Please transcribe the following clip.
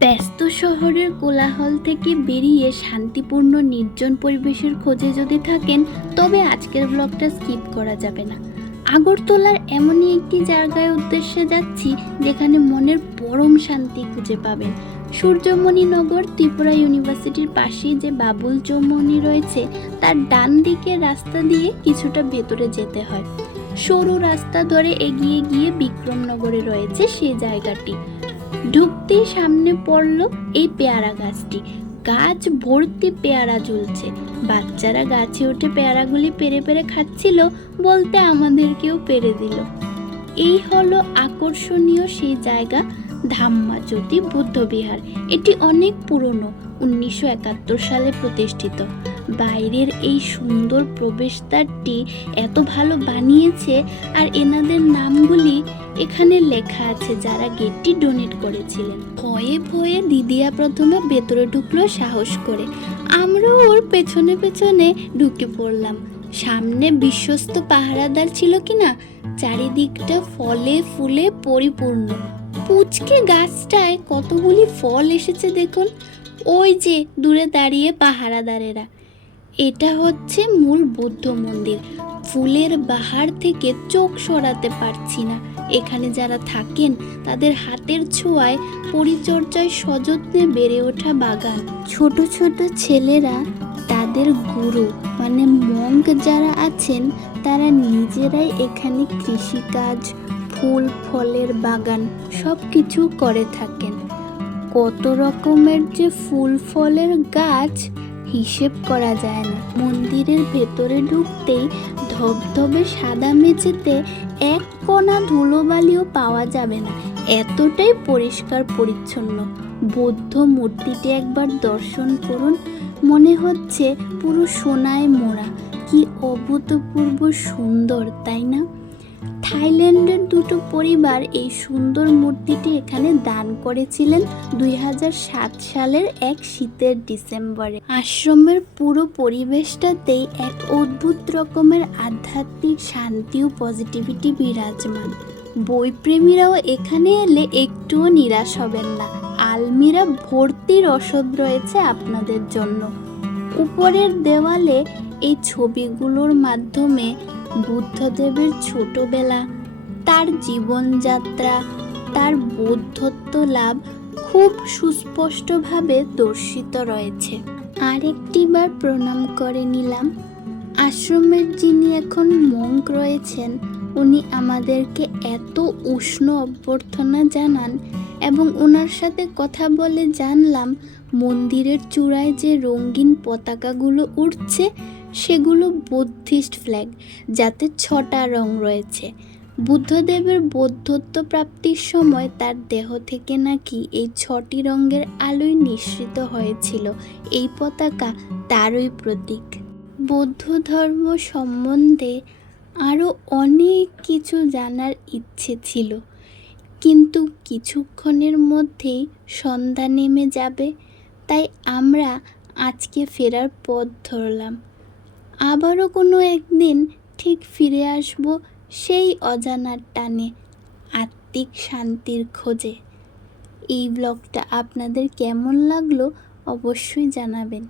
ব্যস্ত শহরের কোলাহল থেকে বেরিয়ে শান্তিপূর্ণ নির্জন পরিবেশের খোঁজে যদি থাকেন, তবে আজকের ব্লগটা স্কিপ করা যাবে না। আগরতলার এমনই একটি জায়গায় উদ্দেশ্যে যাচ্ছি যেখানে মনের পরম শান্তি খুঁজে পাবেন। সূর্যমণিনগর ত্রিপুরা ইউনিভার্সিটির পাশেই যে বাবুল চৌমুহনী রয়েছে, তার ডান দিকের রাস্তা দিয়ে কিছুটা ভেতরে যেতে হয়। সরু রাস্তা ধরে এগিয়ে গিয়ে বিক্রমনগরে রয়েছে সেই জায়গাটি। ঢুকতেই সামনে পড়লো এই পেয়ারা গাছটি। গাছ ভর্তি পেয়ারা ঝুলছে। বাচ্চারা গাছে উঠে পেয়ারাগুলি পেরে পেরে খাচ্ছিল, বলতে আমাদেরকেও পেরে দিল। এই হলো আকর্ষণীয় সেই জায়গা, ধাম্মাজ্যোতি বৌদ্ধবিহার। এটি অনেক পুরনো, 1971 সালে প্রতিষ্ঠিত। বাইরের এই সুন্দর প্রবেশদ্বারটি এত ভালো বানিয়েছে, আর এনাদের নামগুলি এখানে লেখা আছে যারা গেটটি ডোনেট করেছিলেন। ভয়ে ভয়ে দিদিয়া প্রথমে ভেতরে ঢুকলো সাহস করে। আমরাও ওর পেছনে পেছনে ঢুকে পড়লাম। সামনে বিশ্বস্ত পাহারাদার ছিল কিনা, চারিদিকটা ফলে ফুলে পরিপূর্ণ। পুচকে গাছটায় কতগুলি ফল এসেছে দেখুন। ওই যে দূরে দাঁড়িয়ে পাহারাদারেরা। এটা হচ্ছে মূল বৌদ্ধ মন্দির। ফুলের বাহার থেকে চোখ সরাতে পারছি না। এখানে যারা থাকেন তাদের হাতের ছোঁয়ায়, পরিচর্যায় সযত্নে বেড়ে ওঠা বাগান। ছোট ছোট ছেলেরা তাদের গুরু মানে মঙ্ক যারা আছেন, তারা নিজেরাই এখানে কৃষিকাজ, ফুল ফলের বাগান সব কিছু করে থাকেন। কত রকমের যে ফুল ফলের গাছ হিসেব করা যায় না। মন্দিরের ভেতরে ঢুকতেই ধবধবে সাদা মেঝেতে এক কণা ধুলোবালিও পাওয়া যাবে না, এতটাই পরিষ্কার পরিচ্ছন্ন। বৌদ্ধ মূর্তিটি একবার দর্শন করুন, মনে হচ্ছে পুরো সোনায় মোড়া। কি অভূতপূর্ব সুন্দর, তাই না? থাইল্যান্ডের দুটো পরিবার এই সুন্দর মূর্তিটি এখানে দান করেছিলেন 2007 সালের এক শীতের ডিসেম্বরে। আশ্রমের পুরো পরিবেশটাতেই এক অদ্ভুত রকমের আধ্যাত্মিক শান্তি ও পজিটিভিটি বিরাজমান। বইপ্রেমীরাও এখানে এলে একটুও নিরাশ হবেন না। আলমিরা ভর্তি রসদ রয়েছে আপনাদের জন্য। উপরের দেওয়ালে এই ছবিগুলোর মাধ্যমে বুদ্ধদেবের ছোটবেলা, তার জীবনযাত্রা, তার বৌদ্ধত্ব লাভ খুব সুস্পষ্টভাবে দর্শিত রয়েছে। আরেকটিবার প্রণাম করে নিলাম। আশ্রমের যিনি এখন মঙ্ক রয়েছেন, উনি আমাদেরকে এত উষ্ণ অভ্যর্থনা জানান, এবং ওনার সাথে কথা বলে জানলাম মন্দিরের চূড়ায় যে রঙিন পতাকাগুলো উঠছে সেগুলো বুদ্ধিস্ট ফ্ল্যাগ, যাতে 6টা রং রয়েছে। বুদ্ধদেবের বৌদ্ধত্ব প্রাপ্তির সময় তার দেহ থেকে নাকি এই 6টি রঙের আলোয় নিঃসৃত হয়েছিল। এই পতাকা তারই প্রতীক। বৌদ্ধ ধর্ম সম্বন্ধে আরও অনেক কিছু জানার ইচ্ছে ছিল, কিন্তু কিছুক্ষণের মধ্যেই সন্ধ্যা নেমে যাবে, তাই আমরা আজকে ফেরার পথ ধরলাম। আবারও কোনো একদিন ঠিক ফিরে আসব সেই অজানার টানে, আত্মিক শান্তির খোঁজে। এই ব্লগটা আপনাদের কেমন লাগলো অবশ্যই জানাবেন।